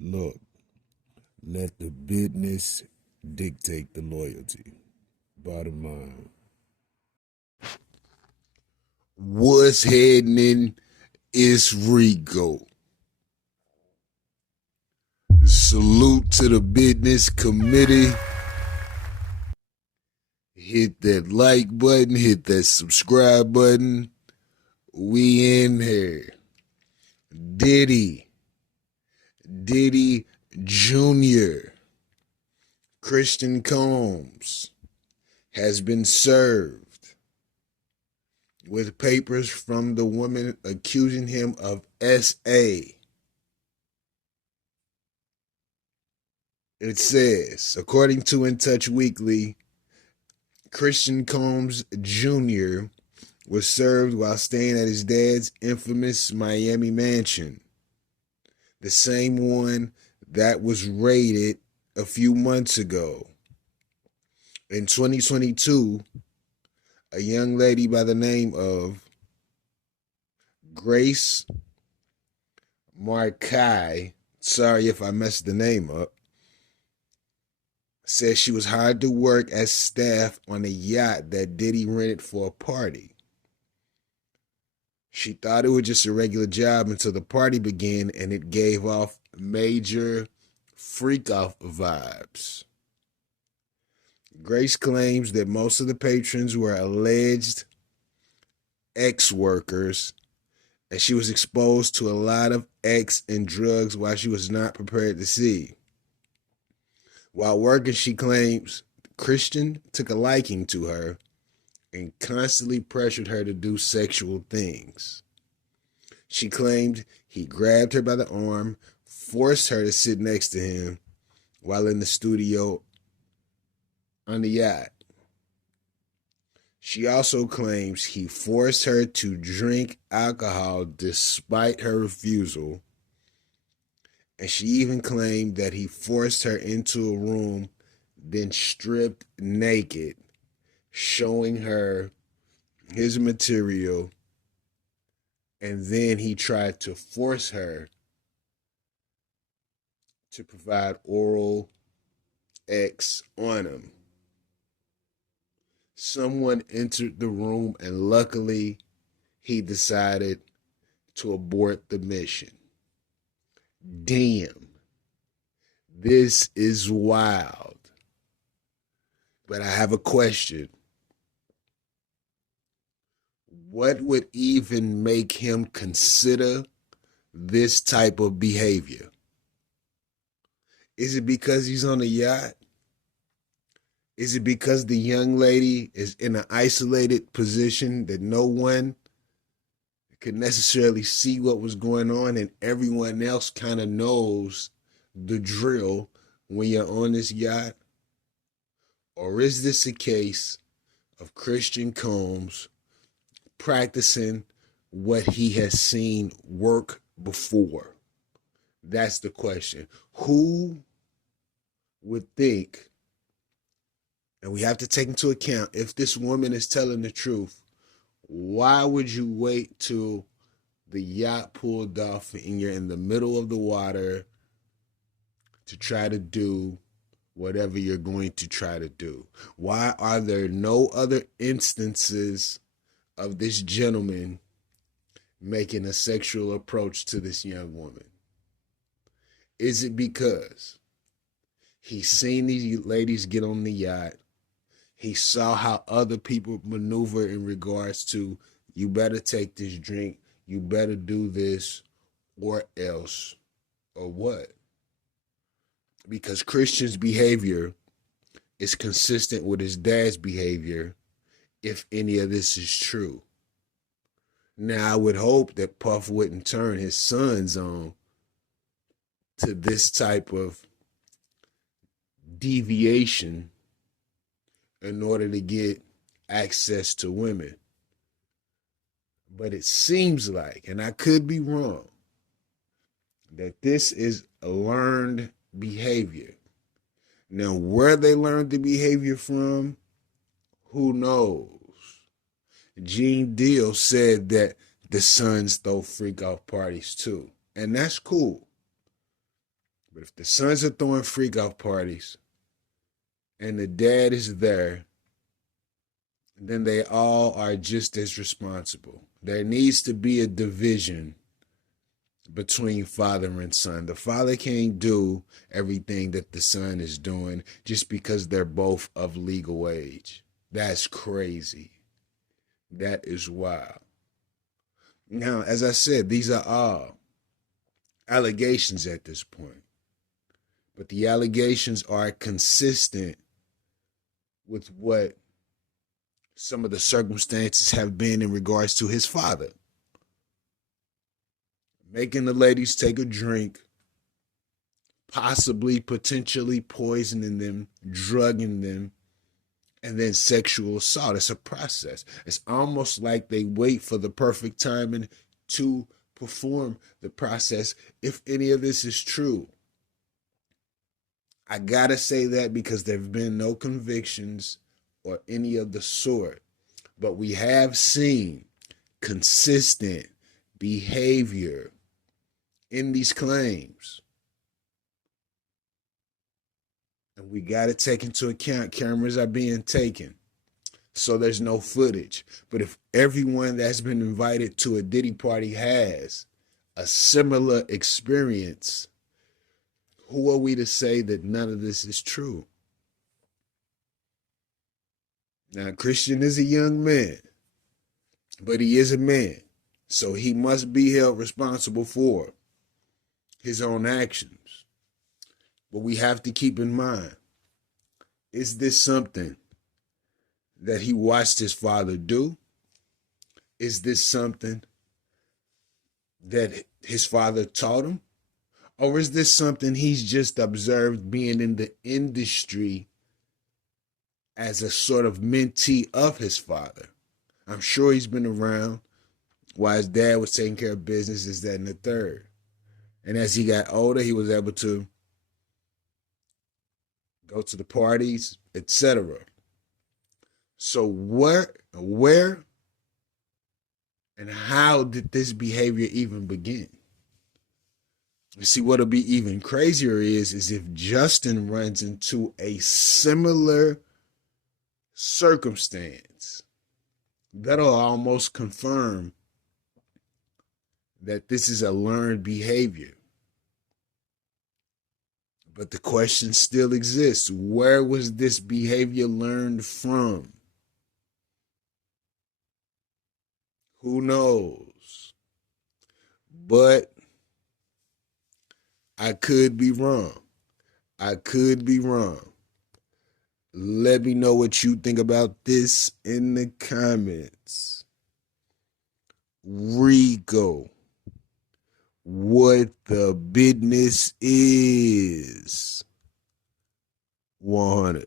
Look, let the business dictate the loyalty. Bottom line. What's happening is Rico. Salute to the business committee. Hit that like button, hit that subscribe button. We in here. Diddy Jr., Christian Combs has been served with papers from the woman accusing him of SA. It says, according to In Touch Weekly, Christian Combs Jr. was served while staying at his dad's infamous Miami mansion, the same one that was raided a few months ago. In 2022, a young lady by the name of Grace Markai, sorry if I messed the name up, said she was hired to work as staff on a yacht that Diddy rented for a party. She thought it was just a regular job until the party began and it gave off major freak-off vibes. Grace claims that most of the patrons were alleged ex-workers and she was exposed to a lot of X and drugs while she was not prepared to see. While working, she claims Christian took a liking to her and constantly pressured her to do sexual things. She claimed he grabbed her by the arm, forced her to sit next to him while in the studio on the yacht. She also claims he forced her to drink alcohol despite her refusal. And she even claimed that he forced her into a room, then stripped naked, showing her his material, and then he tried to force her to provide oral X on him. Someone entered the room, and luckily, he decided to abort the mission. Damn, this is wild. But I have a question. What would even make him consider this type of behavior? Is it because he's on a yacht? Is it because the young lady is in an isolated position that no one could necessarily see what was going on and everyone else kind of knows the drill when you're on this yacht? Or is this a case of Christian Combs practicing what he has seen work before? That's the question. Who would think, and we have to take into account, if this woman is telling the truth, why would you wait till the yacht pulled off and you're in the middle of the water to try to do whatever you're going to try to do? Why are there no other instances of this gentleman making a sexual approach to this young woman? Is it because he's seen these ladies get on the yacht? He saw how other people maneuver in regards to, you better take this drink, you better do this, or else, or what? Because Christian's behavior is consistent with his dad's behavior, if any of this is true. Now, I would hope that Puff wouldn't turn his sons on to this type of deviation in order to get access to women. But it seems like, and I could be wrong, that this is a learned behavior. Now, where they learned the behavior from, who knows? Gene Deal said that the sons throw freak off parties too. And that's cool. But if the sons are throwing freak off parties and the dad is there, then they all are just as responsible. There needs to be a division between father and son. The father can't do everything that the son is doing just because they're both of legal age. That's crazy. That is wild. Now, as I said, these are all allegations at this point. But the allegations are consistent with what some of the circumstances have been in regards to his father. Making the ladies take a drink, possibly, potentially poisoning them, drugging them, and then sexual assault. It's a process. It's almost like they wait for the perfect timing to perform the process, if any of this is true. I gotta say that because there have been no convictions or any of the sort. But we have seen consistent behavior in these claims. And we got to take into account cameras are being taken. So there's no footage. But if everyone that's been invited to a Diddy party has a similar experience, who are we to say that none of this is true? Now, Christian is a young man, but he is a man. So he must be held responsible for his own actions. But we have to keep in mind, is this something that he watched his father do? Is this something that his father taught him? Or is this something he's just observed being in the industry as a sort of mentee of his father? I'm sure he's been around while his dad was taking care of business, this, that, and the third. And as he got older, he was able to go to the parties, etc. So where and how did this behavior even begin? You see, what'll be even crazier is if Justin runs into a similar circumstance, that'll almost confirm that this is a learned behavior. But the question still exists. Where was this behavior learned from? Who knows? But I could be wrong. I could be wrong. Let me know what you think about this in the comments. Rico, what the business is. 100.